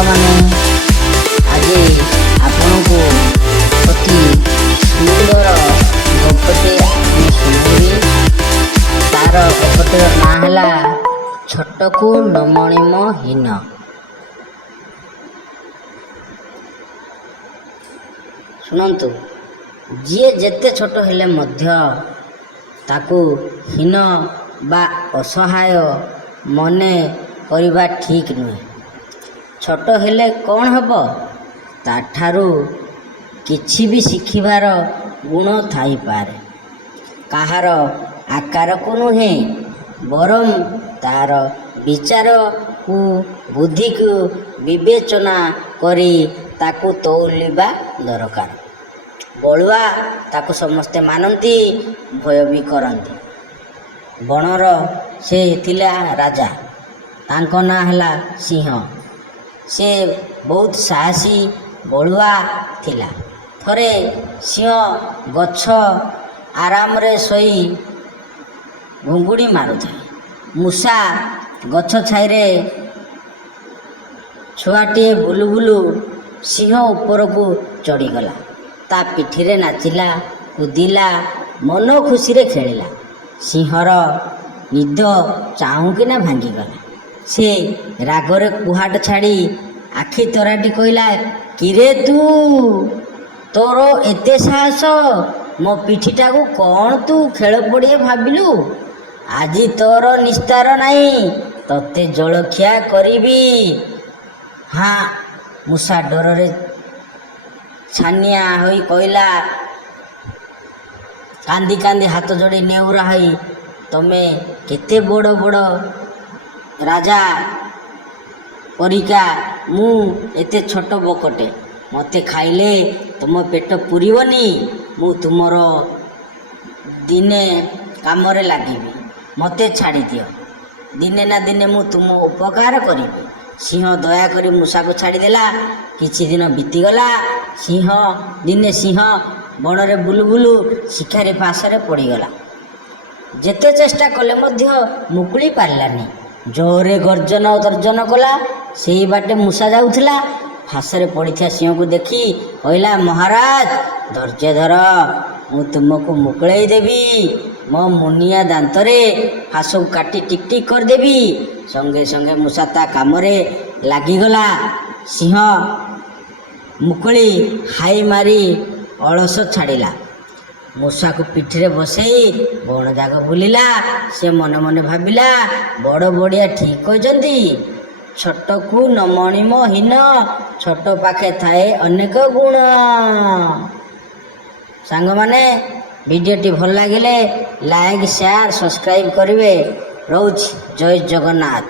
ସାଙ୍ଗମାନେ ଆଜି ଆପଣଙ୍କୁ ଅତି ସୁନ୍ଦର ଗପଟେ ମୁଁ ଶୁଣାଇବି। ତାର ଗପଟିର ନାଁ ହେଲା ଛୋଟକୁ ନମଣିମ ହୀନ। ଶୁଣନ୍ତୁ, ଯିଏ ଯେତେ ଛୋଟ ହେଲେ ମଧ୍ୟ ତାକୁ ହୀନ ବା ଅସହାୟ ମନେ କରିବା ଠିକ୍ ନୁହେଁ। ଛୋଟ ହେଲେ କ'ଣ ହେବ? ତାଠାରୁ କିଛି ବି ଶିଖିବାର ଗୁଣ ଥାଇପାରେ। କାହାର ଆକାରକୁ ନୁହେଁ, ବରଂ ତାହାର ବିଚାରକୁ ବୁଦ୍ଧିକୁ ବିବେଚନା କରି ତାକୁ ତଉଲିବା ଦରକାର। ବଳୁଆ ତାକୁ ସମସ୍ତେ ମାନନ୍ତି, ଭୟ ବି କରନ୍ତି। ବଣର ସେ ଥିଲା ରାଜା। ତାଙ୍କ ନାଁ ହେଲା ସିଂହ। ସେ ବହୁତ ସାହସୀ ବଳୁଆ ଥିଲା। ଥରେ ସିଂହ ଗଛ ଆରାମରେ ଶୋଇ ଘୁଙ୍ଗୁଡ଼ି ମାରୁଥାଏ। ମୂଷା ଗଛ ଛାଇରେ ଛୁଆଟିଏ ବୁଲୁ ବୁଲୁ ସିଂହ ଉପରକୁ ଚଢ଼ିଗଲା। ତା ପିଠିରେ ନାଚିଲା, କୁଦିଲା, ମନ ଖୁସିରେ ଖେଳିଲା। ସିଂହର ନିଦ ଚାହୁଁକିନା ଭାଙ୍ଗିଗଲା। ସେ ରାଗରେ କୁହାଟ ଛାଡ଼ି ଆଖି ତରାଟି କହିଲା, କିରେ ତୁ, ତୋର ଏତେ ସାହସ? ମୋ ପିଠିଟାକୁ କ'ଣ ତୁ ଖେଳ ପଡ଼ିଆ ଭାବିଲୁ? ଆଜି ତୋର ନିସ୍ତାର ନାହିଁ, ତୋତେ ଜଳଖିଆ କରିବି। ହାଁ, ମୂଷା ଡରରେ ଛାନିଆ ହୋଇ କହିଲା, କାନ୍ଦି କାନ୍ଦି ହାତ ଯୋଡ଼ି ନେହୁରା ହୋଇ, ତମେ କେତେ ବଡ଼ ବଡ଼ ରାଜା ପରିକା, ମୁଁ ଏତେ ଛୋଟ ବକଟେ। ମୋତେ ଖାଇଲେ ତୁମ ପେଟ ପୁରିବନି। ମୁଁ ତୁମର ଦିନେ କାମରେ ଲାଗିବି। ମୋତେ ଛାଡ଼ିଦିଅ। ଦିନେ ନା ଦିନେ ମୁଁ ତୁମ ଉପକାର କରିବି। ସିଂହ ଦୟାକରି ମୂଷାକୁ ଛାଡ଼ିଦେଲା। କିଛି ଦିନ ବିତିଗଲା। ଦିନେ ସିଂହ ବଣରେ ବୁଲୁ ବୁଲୁ ଶିକାରୀ ଫାଶରେ ପଡ଼ିଗଲା। ଯେତେ ଚେଷ୍ଟା କଲେ ମଧ୍ୟ ମୁକୁଳି ପାରିଲାନି। ଜୋରରେ ଗର୍ଜନ ତର୍ଜନ କଲା। ସେହି ବାଟେ ମୂଷା ଯାଉଥିଲା। ଫାଶରେ ପଡ଼ିଥିବା ସିଂହକୁ ଦେଖି କହିଲା, ମହାରାଜ, ଧୈର୍ଯ୍ୟ ଧର, ମୁଁ ତୁମକୁ ମୁକୁଳେଇ ଦେବି। ମୋ ମୁନିଆ ଦାନ୍ତରେ ଫାଶକୁ କାଟି ଟିକ୍ ଟିକ୍ କରିଦେବି। ସଙ୍ଗେ ସଙ୍ଗେ ମୂଷା ତା କାମରେ ଲାଗିଗଲା। ସିଂହ ମୁକୁଳି ହାଇ ମାରି ଅଳସ ଛାଡ଼ିଲା। ମୂଷାକୁ ପିଠିରେ ବସେଇ ବଣ ଯାକ ବୁଲିଲା। ସେ ମନେ ମନେ ଭାବିଲା, ବଡ଼ ବଡ଼ିଆ ଠିକ୍ କହିଛନ୍ତି, ଛୋଟକୁ ନମଣିମ ହୀନ, ଛୋଟ ପାଖେ ଥାଏ ଅନେକ ଗୁଣ। ସାଙ୍ଗମାନେ, ଭିଡ଼ିଓଟି ଭଲ ଲାଗିଲେ ଲାଇକ୍, ସେୟାର, ସବସ୍କ୍ରାଇବ୍ କରିବେ। ରହୁଛି। ଜୟ ଜଗନ୍ନାଥ।